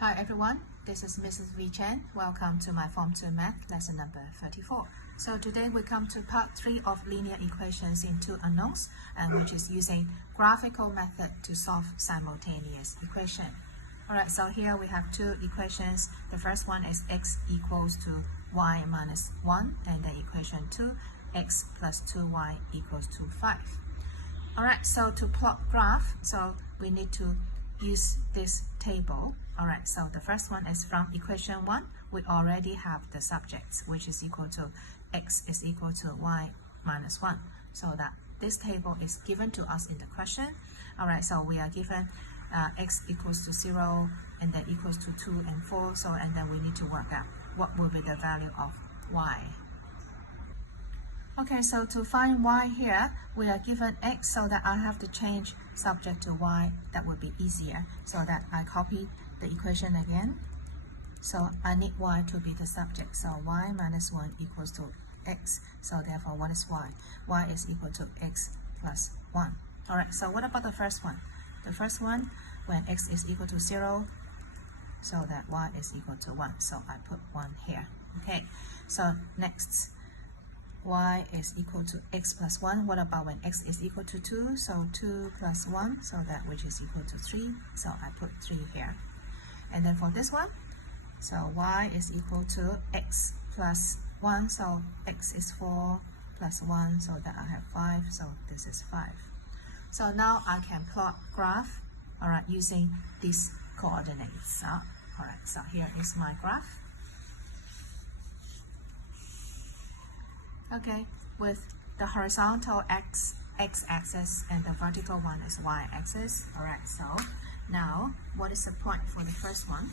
Hi everyone, this is Mrs. V Chen. Welcome to my Form 2 Math lesson number 34. So today we come to part 3 of linear equations in two unknowns, and which is using graphical method to solve simultaneous equation. Alright, so here we have two equations. The first one is x equals to y minus 1, and the equation 2, x plus 2y equals to 5. Alright, so to plot graph, so we need to use this table. Alright, so the first one is from equation 1. We already have the subjects, which is equal to x is equal to y minus 1. So that this table is given to us in the question. Alright, so we are given x equals to 0 and then equals to 2 and 4. So and then we need to work out what will be the value of y. Okay, so to find y here, we are given x, so that I have to change subject to y. That would be easier. So that I copy the equation again. So I need y to be the subject. So y minus 1 equals to x. So therefore, what is y? Y is equal to x plus 1. Alright, so what about the first one? The first one, when x is equal to 0, so that y is equal to 1. So I put 1 here. Okay, so next, y is equal to x plus 1. What about when x is equal to 2? So 2 plus 1, so that which is equal to 3. So I put 3 here. And then for this one, so y is equal to x plus 1. So x is 4 plus 1, so that I have 5. So this is 5. So now I can plot graph, alright, using these coordinates. Alright, so here is my graph. Okay, with the horizontal x-axis and the vertical one is y-axis. Alright, so now what is the point for the first one?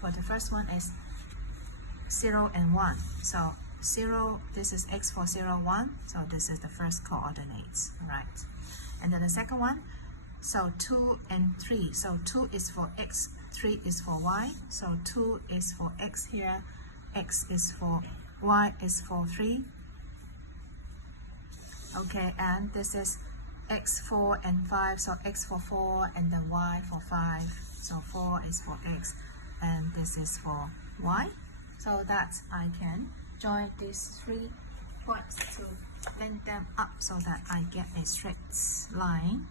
For the first one is 0 and 1. So 0, this is x for 0, 1. So this is the first coordinates, right? And then the second one, so 2 and 3. So 2 is for x, 3 is for y. So 2 is for x here, x is for y is for 3. Okay, and this is x 4 and 5, so x for 4 and then y for 5. So 4 is for x and this is for y. So that I can join these 3 points to link them up so that I get a straight line.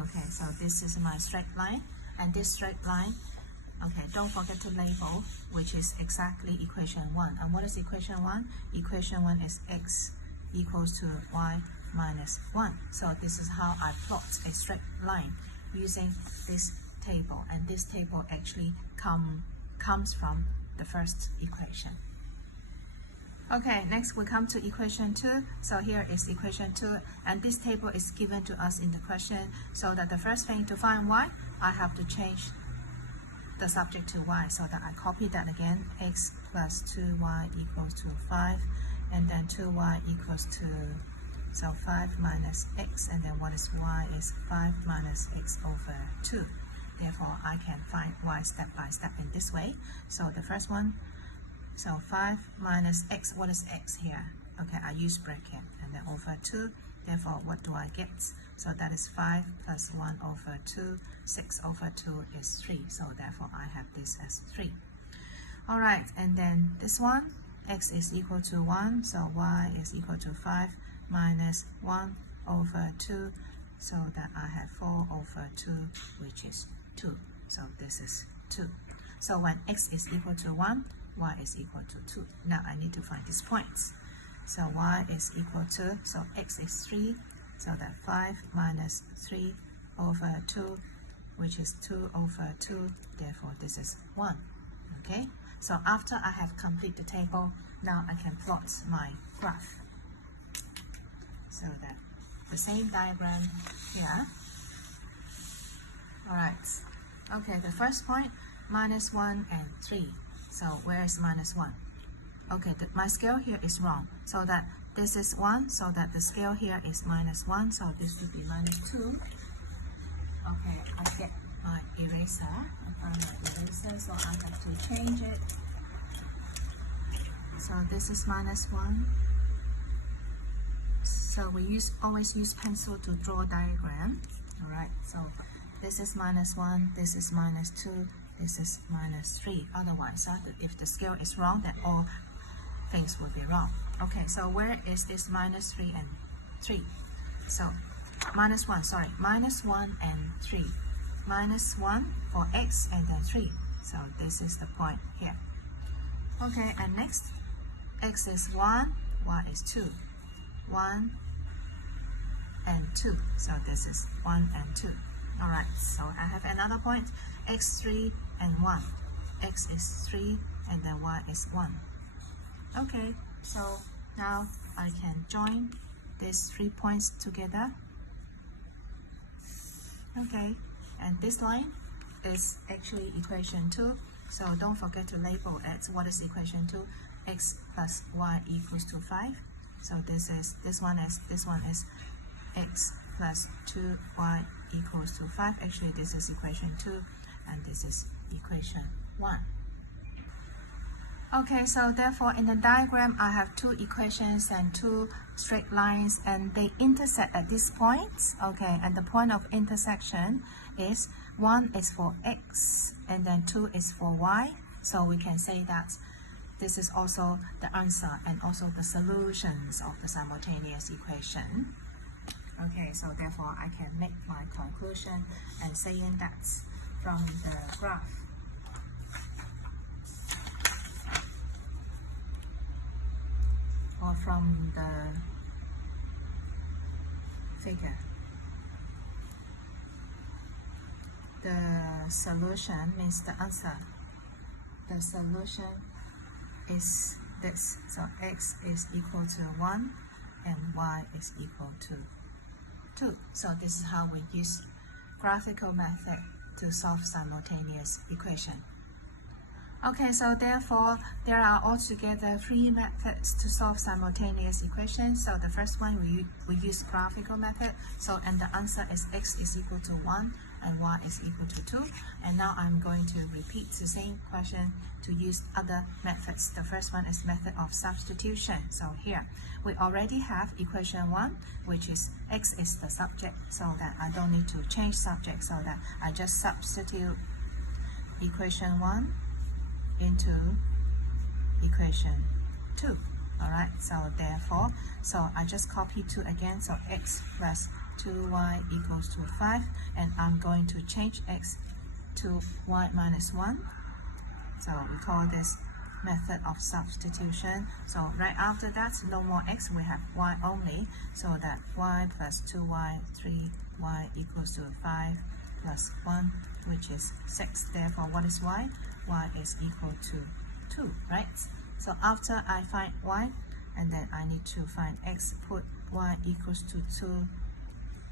Okay, so this is my straight line, and this straight line, okay, don't forget to label, which is exactly equation 1. And what is equation 1? Equation 1 is x equals to y minus 1. So this is how I plot a straight line using this table. And this table actually comes from the first equation. Okay, next we come to equation 2. So here is equation 2, and this table is given to us in the question. So that the first thing to find y, I have to change the subject to y, so that I copy that again. X plus 2y equals to 5, and then 2y equals to, so 5 minus x, and then what is y is 5 minus x over 2. Therefore, I can find y step by step in this way. So the first one, so 5 minus x, what is x here? Okay, I use bracket, and then over 2. Therefore, what do I get? So that is 5 plus 1 over 2. 6 over 2 is 3. So therefore, I have this as 3. Alright, and then this one, x is equal to 1. So y is equal to 5 minus 1 over 2. So that I have 4 over 2, which is 2. So this is 2. So when x is equal to 1, y is equal to 2. Now I need to find these points. So y is equal to, so x is 3, so that 5 minus 3 over 2, which is 2 over 2, therefore this is 1. Okay, so after I have completed the table, now I can plot my graph. So that the same diagram here. Alright, okay, the first point, minus 1 and 3. So where is minus 1? Okay, my scale here is wrong. So that this is 1, so that the scale here is minus 1. So this should be minus 2. Okay, I get my eraser. I find my eraser, so I have to change it. So this is minus 1. So we always use pencil to draw diagram. Alright, so this is minus 1, this is minus 2, this is minus 3. Otherwise, if the scale is wrong, then all things will be wrong. Okay, so where is this minus 3 and 3? So minus 1 and 3. Minus 1 for x and then 3. So this is the point here. Okay, and next, x is 1, y is 2. 1 and 2. So this is 1 and 2. Alright, so I have another point, x 3 and 1. X is 3 and then y is 1. Okay, so now I can join these 3 points together. Okay, and this line is actually equation 2. So don't forget to label it. What is equation 2? X plus y equals to 5. So this one is x plus 2y equals to 5. Actually, this is equation 2, and this is equation 1. Okay, so therefore in the diagram, I have 2 equations and 2 straight lines, and they intersect at this point. Okay, and the point of intersection is 1 is for x, and then 2 is for y. So we can say that this is also the answer and also the solutions of the simultaneous equation. Okay, so therefore I can make my conclusion and saying that from the graph, or from the figure, the solution means the answer. The solution is this. So x is equal to 1 and y is equal to 2. So this is how we use graphical method to solve simultaneous equation. Okay, so therefore there are altogether 3 methods to solve simultaneous equations. So the first one we use graphical method. So and the answer is x is equal to 1 and y is equal to 2. And now I'm going to repeat the same question to use other methods. The first one is method of substitution. So here we already have equation 1, which is x is the subject, so that I don't need to change subject, so that I just substitute equation 1 into equation 2. Alright, so therefore, so I just copy 2 again, so x plus 2y equals to 5, and I'm going to change x to y minus 1. So we call this method of substitution. So right after that, no more x, we have y only, so that y plus 2y, 3y equals to 5 plus 1, which is 6. Therefore, what is y? Y is equal to 2, right? So after I find y, and then I need to find x, put y equals to 2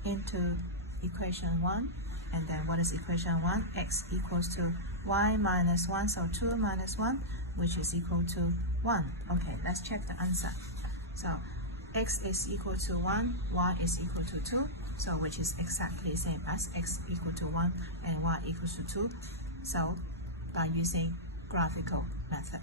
into equation 1, and then what is equation 1? X equals to y minus 1, so 2 minus 1, which is equal to 1. Okay, let's check the answer. So x is equal to 1, y is equal to 2, so which is exactly the same as x equal to 1 and y equals to 2. So by using graphical method.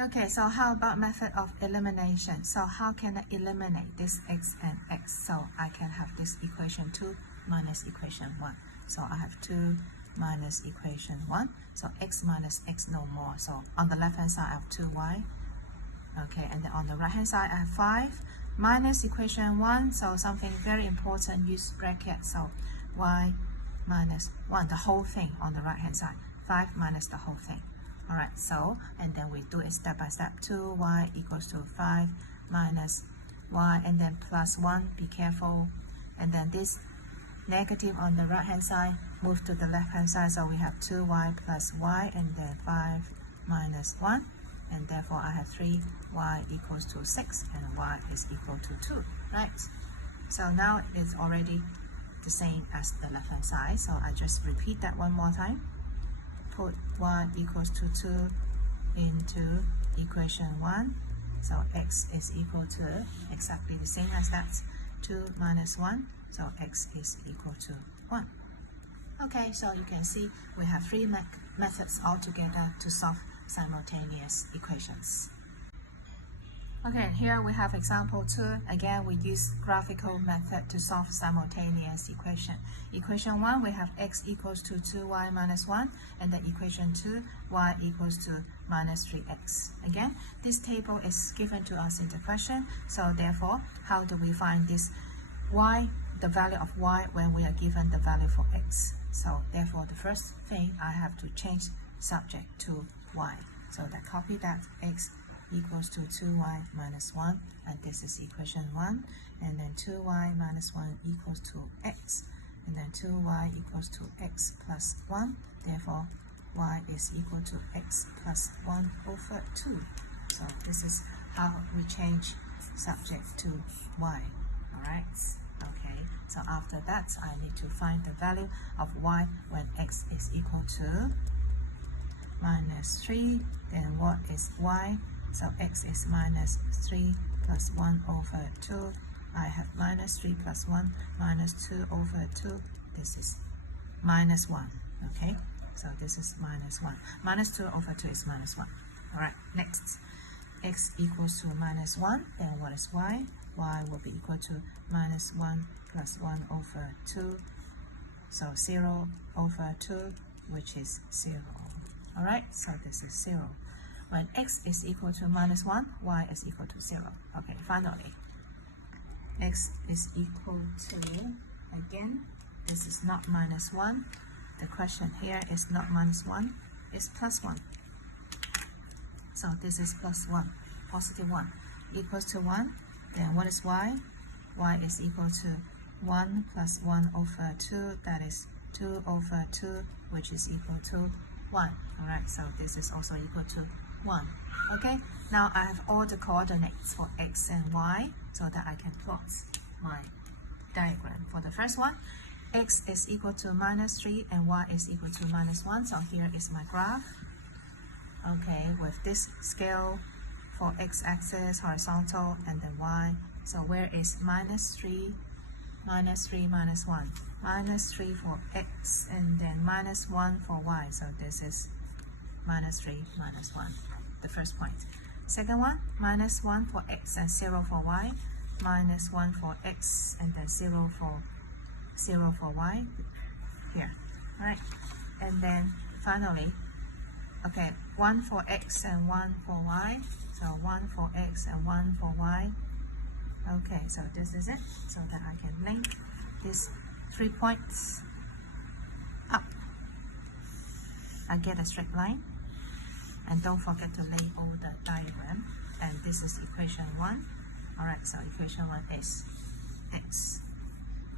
Okay, so how about method of elimination? So how can I eliminate this x and x? So I can have this equation 2 minus equation 1. So I have 2 minus equation 1. So x minus x no more. So on the left hand side I have 2y. Okay, and then on the right hand side I have 5 minus equation 1. So something very important, use bracket. So y minus 1, the whole thing on the right hand side. 5 minus the whole thing. Alright, so, and then we do it step by step. 2y equals to 5 minus y, and then plus 1, be careful. And then this negative on the right hand side, move to the left hand side, so we have 2y plus y, and then 5 minus 1. And therefore I have 3y equals to 6, and y is equal to 2, right? So now it's already the same as the left hand side, so I just repeat that one more time. Put y equals to 2 into equation 1. So x is equal to exactly the same as that. 2 minus 1. So x is equal to 1. Okay, so you can see we have 3 methods altogether to solve simultaneous equations. Okay, here we have example 2. Again, we use graphical method to solve simultaneous equation. Equation 1, we have x equals to 2y minus 1, and then equation 2, y equals to minus 3x. Again, this table is given to us in the question, so therefore, how do we find this y, the value of y, when we are given the value for x? So therefore, the first thing, I have to change subject to y. So I copy that x equals to 2y minus 1, and this is equation 1, and then 2y minus 1 equals to x, and then 2y equals to x plus 1, therefore y is equal to x plus 1 over 2. So this is how we change subject to y. Alright, okay, so after that I need to find the value of y when x is equal to minus 3, then what is y? So x is minus 3 plus 1 over 2. I have minus 3 plus 1 minus 2 over 2. This is minus 1. Okay, so this is minus 1. Minus 2 over 2 is minus 1. Alright, next. X equals to minus 1. Then what is y? Y will be equal to minus 1 plus 1 over 2. So 0 over 2, which is 0. Alright, so this is 0. When x is equal to minus 1, y is equal to 0. Okay, finally, x is equal to, again, this is not minus 1. The question here is not minus 1, it's plus 1. So this is plus 1, positive 1, equals to 1. Then what is y? Y is equal to 1 plus 1 over 2, that is 2 over 2, which is equal to 1. Alright, so this is also equal to 1. Okay, now I have all the coordinates for x and y so that I can plot my diagram. For the first one, x is equal to minus 3 and y is equal to minus 1. So here is my graph. Okay, with this scale for x-axis, horizontal, and then y. So where is minus 3, minus 3, minus 1? Minus 3 for x and then minus 1 for y. So this is minus 3, minus 1, the first point. Second one, minus 1 for x and 0 for y, minus 1 for x and then 0 for y, here, right? And then finally, okay, 1 for x and 1 for y, so 1 for x and 1 for y. Okay, so this is it, so that I can link these 3 points up. I get a straight line. And don't forget to label the diagram. And this is equation 1. Alright, so equation 1 is x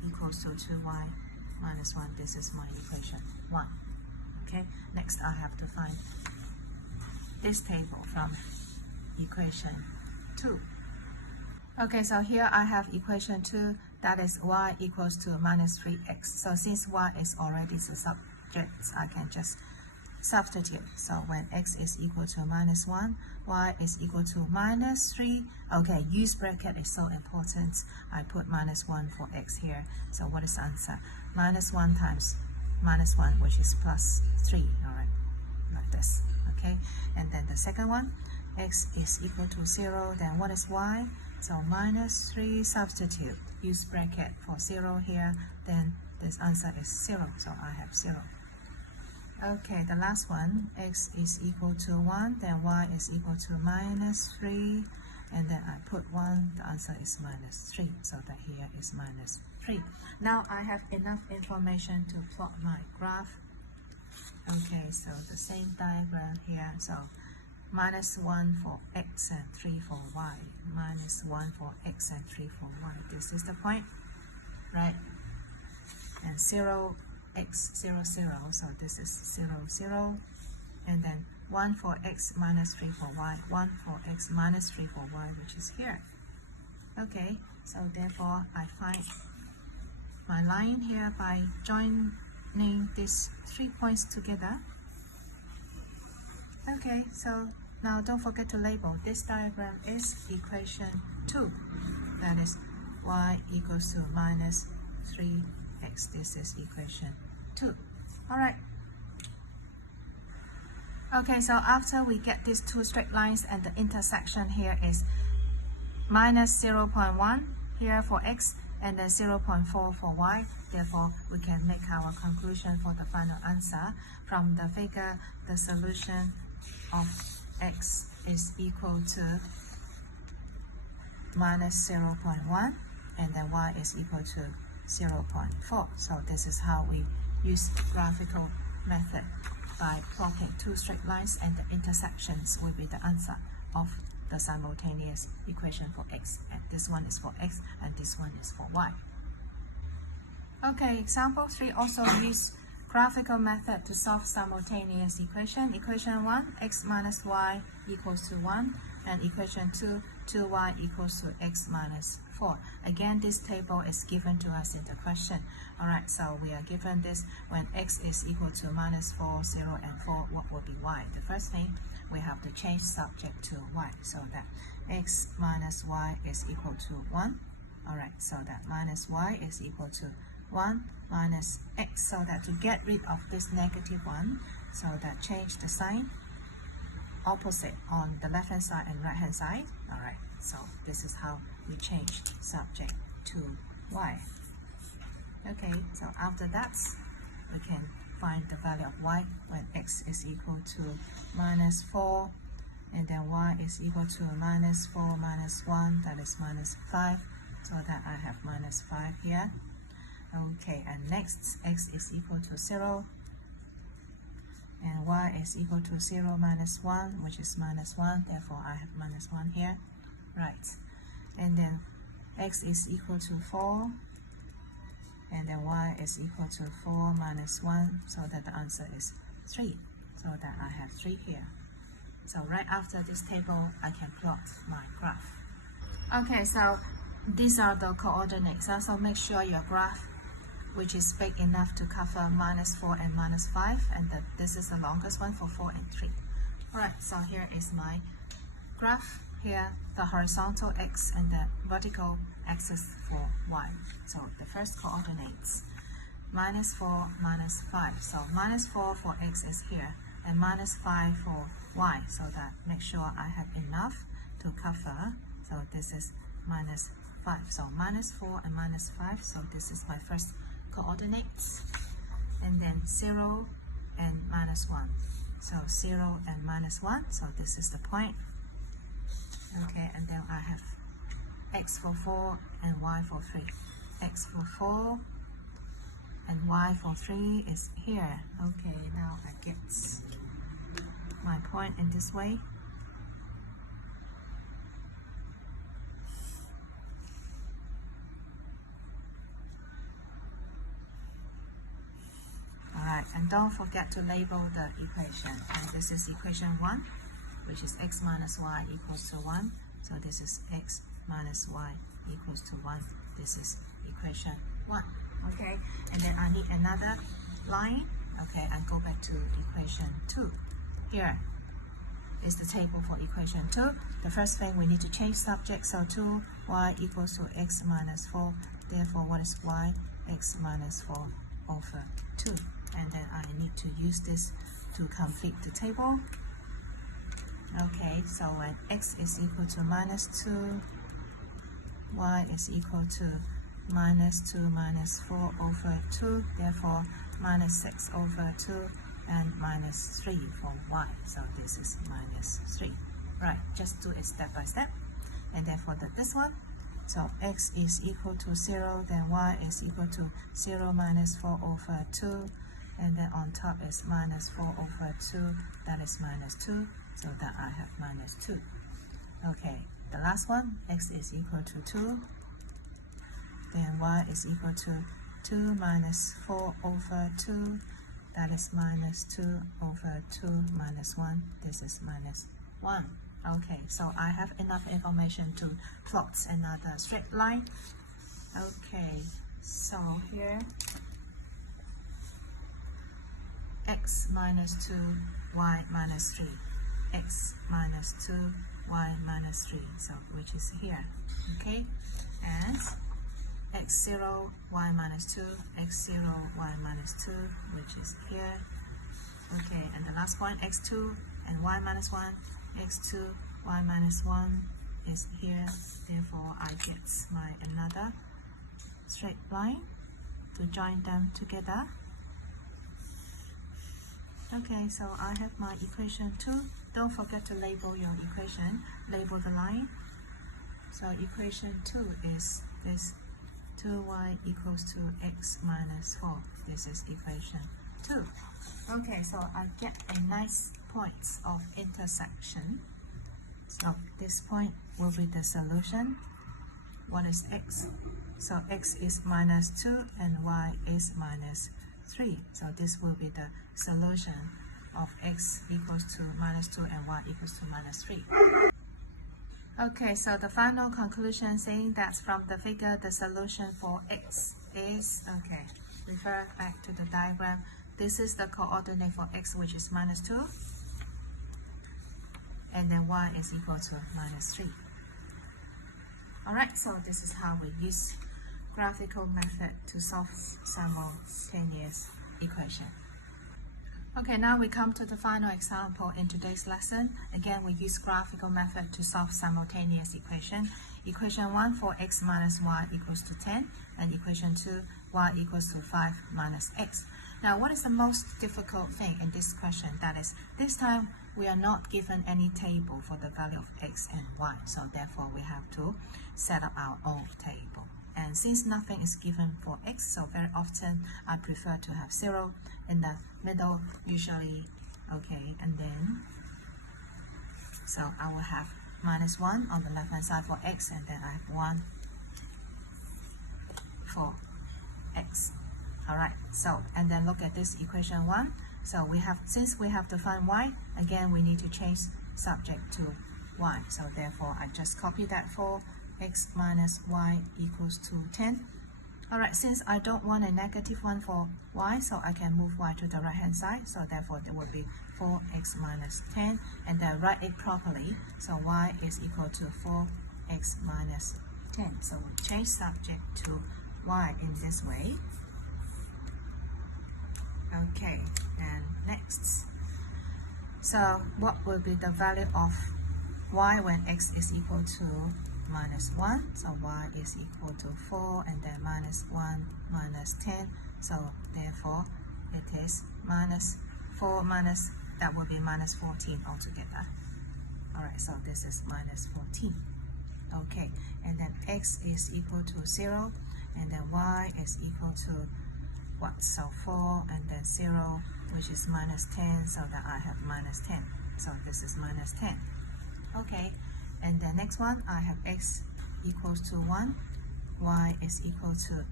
equals to 2y minus 1. This is my equation 1. Okay, next I have to find this table from equation 2. Okay, so here I have equation 2, that is y equals to minus 3x. So since y is already the subject, I can just substitute. So when x is equal to minus 1, y is equal to minus 3. Okay, use bracket is so important. I put minus 1 for x here. So what is the answer? Minus 1 times minus 1, which is plus 3. Alright, like this. Okay, and then the second one, x is equal to 0. Then what is y? So minus 3, substitute. Use bracket for 0 here. Then this answer is 0. So I have 0. Okay, the last one, x is equal to 1, then y is equal to minus 3, and then I put 1, the answer is minus 3, so that here is minus 3. Now I have enough information to plot my graph. Okay, so the same diagram here, so minus 1 for x and 3 for y, minus 1 for x and 3 for y. This is the point, right? And 0, x 0 0, so this is 0 0, and then 1 for x minus 3 for y, 1 for x minus 3 for y, which is here. Okay, so therefore I find my line here by joining these 3 points together. Okay, so now don't forget to label. This diagram is equation 2, that is y equals to minus 3x. This is equation 2. Alright. Okay, so after we get these two straight lines and the intersection here is minus 0.1 here for x, and then 0.4 for y. Therefore, we can make our conclusion for the final answer. From the figure, the solution of x is equal to minus 0.1, and then y is equal to 0.4. So this is how we use graphical method, by plotting two straight lines, and the intersections will be the answer of the simultaneous equation for x. And this one is for x, and this one is for y. Okay, example 3 also use graphical method to solve simultaneous equation. Equation 1, x minus y equals to 1, and equation 2, 2y equals to x minus 4. Again, this table is given to us in the question. Alright, so we are given this when x is equal to minus 4, 0, and 4, what will be y? The first thing, we have to change subject to y, so that x minus y is equal to 1. Alright, so that minus y is equal to 1 minus x, so that to get rid of this negative 1, so that change the sign opposite on the left hand side and right hand side. Alright, so this is how we change subject to y. Okay, so after that, we can find the value of y when x is equal to minus 4, and then y is equal to minus 4 minus 1, that is minus 5, so that I have minus 5 here. Okay, and next, x is equal to 0, and y is equal to 0 minus 1, which is minus 1, therefore I have minus 1 here. Right, and then x is equal to 4, and then y is equal to 4 minus 1, so that the answer is 3, so that I have 3 here. So right after this table, I can plot my graph. Okay, so these are the coordinates. Also make sure your graph, which is big enough to cover minus 4 and minus 5, and this is the longest one for 4 and 3. Alright, so here is my graph. Here, the horizontal x and the vertical axis for y. So the first coordinates, minus 4, minus 5. So minus 4 for x is here, and minus 5 for y. So that make sure I have enough to cover. So this is minus 5. So minus 4 and minus 5. So this is my first coordinates. And then 0 and minus 1. So 0 and minus 1. So this is the point. Okay, and then I have x for 4 and y for 3. X for 4 and y for 3 is here. Okay, now I get my point in this way. Alright, and don't forget to label the equation. And this is equation 1, which is x minus y equals to 1. So this is x minus y equals to 1. This is equation 1. Okay, and then I need another line. Okay, and go back to equation 2. Here is the table for equation 2. The first thing, we need to change subject. So 2y equals to x minus 4. Therefore, what is y? X minus 4 over 2. And then I need to use this to complete the table. Okay, so when x is equal to minus 2, y is equal to minus 2 minus 4 over 2, therefore minus 6 over 2, and minus 3 for y. So this is minus 3. Right, just do it step by step. And then for this one, so x is equal to 0, then y is equal to 0 minus 4 over 2, and then on top is minus 4 over 2, that is minus 2, so that I have minus 2. Okay, the last one, x is equal to 2, then y is equal to 2 minus 4 over 2, that is minus 2 over 2 minus 1, this is minus 1. Okay, so I have enough information to plot another straight line. Okay, so here, x minus 2, y minus 3, x minus 2, y minus 3, so which is here. Okay, and x0, y minus 2, x0, y minus 2, which is here. Okay, and the last point, x2 and y minus 1, x2, y minus 1 is here, therefore I get my another straight line to join them together. Okay, so I have my equation 2. Don't forget to label your equation, label the line. So equation 2 is this 2y equals to x minus 4. This is equation 2. Okay, so I get a nice point of intersection. So this point will be the solution. What is x? So x is minus 2 and y is minus 3. So this will be the solution of x equals to minus 2 and y equals to minus 3. Okay, so the final conclusion saying that from the figure the solution for x is, okay, refer back to the diagram. This is the coordinate for x, which is minus 2, and then y is equal to minus 3. Alright, so this is how we use graphical method to solve simultaneous equation. Okay, now we come to the final example in today's lesson. Again, we use graphical method to solve simultaneous equation. Equation 1 for x minus y equals to 10, and equation 2, y equals to 5 minus x. Now, what is the most difficult thing in this question? That is, this time we are not given any table for the value of x and y, so therefore we have to set up our own table. And since nothing is given for x, so very often I prefer to have 0 in the middle usually. Okay, and then so I will have minus 1 on the left hand side for x, and then I have 1 for x. Alright, so and then look at this equation 1. So we have, since we have to find y, again we need to change subject to y. So therefore I just copy that for x minus y equals to 10. Alright, since I don't want a negative one for y, so I can move y to the right hand side. So therefore there will be 4x minus 10, and then write it properly. So y is equal to 4x minus 10. So we change subject to y in this way. Okay, and next. So what will be the value of y when x is equal to minus 1? So y is equal to 4, and then minus 1 minus 10. So therefore it is minus 4 minus, that will be minus 14 altogether. Alright, so this is minus 14. Okay, and then x is equal to 0, and then y is equal to what? So 4 and then 0, which is minus 10, so that I have minus 10. So this is minus 10. Okay, and the next one, I have x equals to 1, y is equal to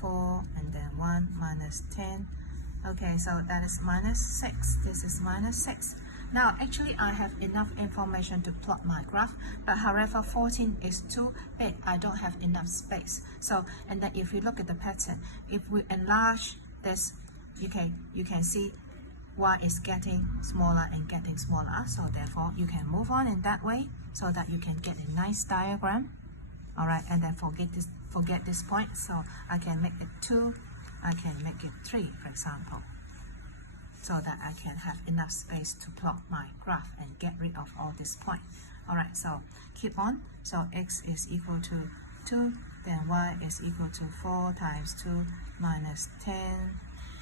4, and then 1 minus 10. Okay, so that is minus 6. This is minus 6. Now, actually, I have enough information to plot my graph, but however, 14 is too big. I don't have enough space. So, and then if you look at the pattern, if we enlarge this, you can see y is getting smaller and getting smaller. So therefore, you can move on in that way so that you can get a nice diagram. All right, and then forget this point. So I can make it 2. I can make it 3, for example, so that I can have enough space to plot my graph and get rid of all this point. Alright, so keep on. So x is equal to 2, then y is equal to 4 times 2 minus 10.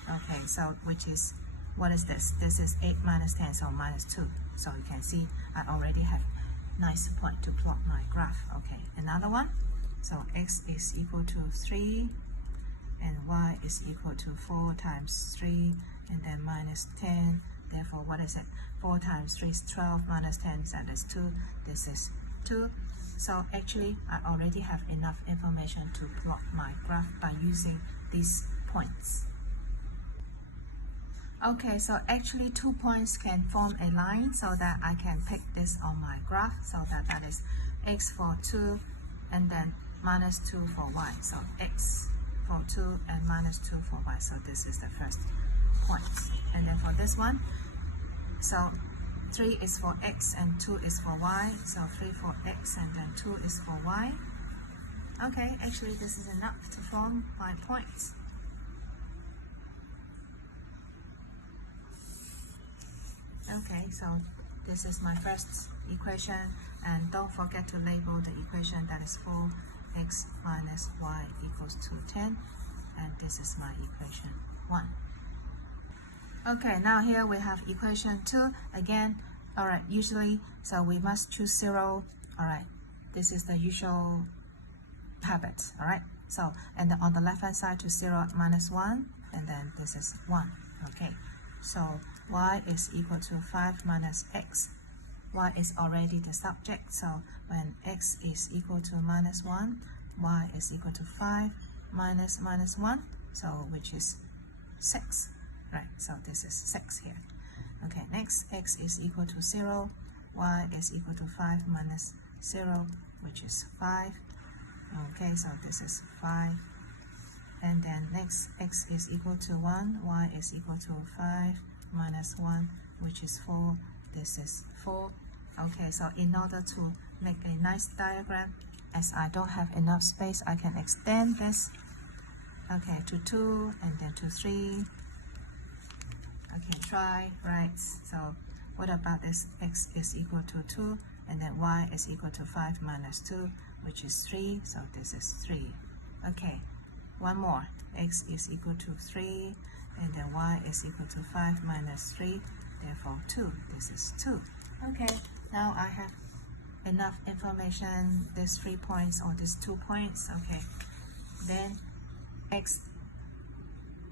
Okay, so which is, what is this? This is 8 minus 10, so minus 2. So you can see I already have nice point to plot my graph. Okay, another one. So x is equal to 3, and y is equal to 4 times 3, and then minus 10. Therefore, what is it? 4 times 3 is 12, minus 10, so that's 2. This is 2. So actually, I already have enough information to plot my graph by using these points. Okay, so actually 2 points can form a line so that I can pick this on my graph, so that is x for 2, and then minus 2 for y. So x for 2 and minus 2 for y. So this is the first point. And then for this one, so 3 is for x and 2 is for y. So 3 for x and then 2 is for y. Okay, actually this is enough to form my points. Okay, so this is my first equation. And don't forget to label the equation that is 4x minus y equals to 10. And this is my equation 1. Okay, now here we have equation 2. Again, alright, usually, so we must choose 0. Alright, this is the usual habit. Alright, so, and then on the left hand side to 0 minus 1, and then this is 1. Okay, so y is equal to 5 minus x. Y is already the subject, so when x is equal to minus 1, y is equal to 5 minus 1, so which is 6. Right, so this is 6 here. Okay, next, x is equal to 0, y is equal to 5 minus 0, which is 5. Okay, so this is 5. And then next, x is equal to 1, y is equal to 5 minus 1, which is 4. This is 4. Okay, so in order to make a nice diagram, as I don't have enough space, I can extend this, okay, to 2 and then to 3. Okay, try, right? So what about this? X is equal to 2, and then y is equal to 5 minus 2, which is 3. So this is 3. Okay, one more. X is equal to 3, and then y is equal to 5 minus 3. Therefore, 2. This is 2. Okay, now I have enough information. These 3 points or these 2 points. Okay, then x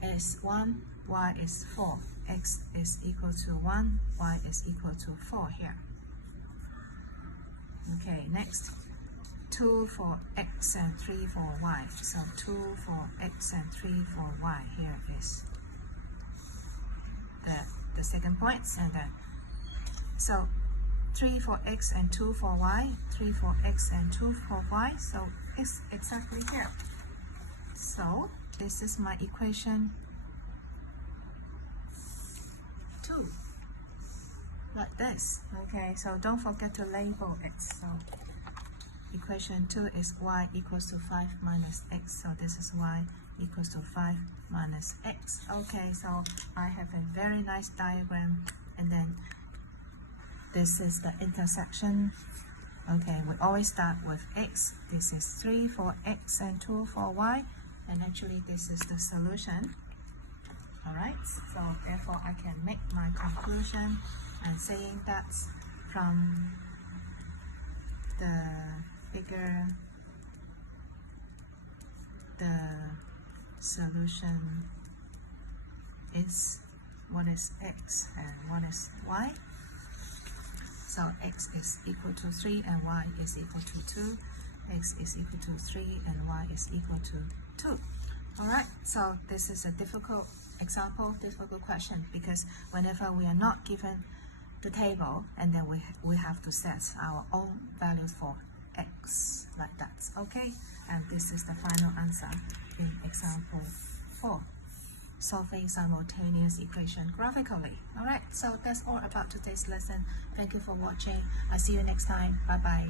is 1, y is 4. X is equal to 1, y is equal to 4 here. Okay, next, 2 for x and 3 for y. So 2 for x and 3 for y. Here is the second point. And then, so 3 for x and 2 for y, 3 for x and 2 for y. So it's exactly here. So this is my equation 2, like this. Okay, so don't forget to label it. So equation 2 is y equals to 5 minus x. So this is y equals to 5 minus x. Okay, so I have a very nice diagram, and then this is the intersection. Okay, we always start with x. This is 3 for x and 2 for y, and actually this is the solution. Alright, so therefore I can make my conclusion and saying that from the figure, the solution is what is x and what is y. So x is equal to 3 and y is equal to 2. X is equal to 3 and y is equal to 2. Alright, so this is a difficult example, difficult question, because whenever we are not given the table, and then we have to set our own values for x, like that. Okay, and this is the final answer in example 4, solving simultaneous equation graphically. Alright, so that's all about today's lesson. Thank you for watching. I'll see you next time. Bye bye.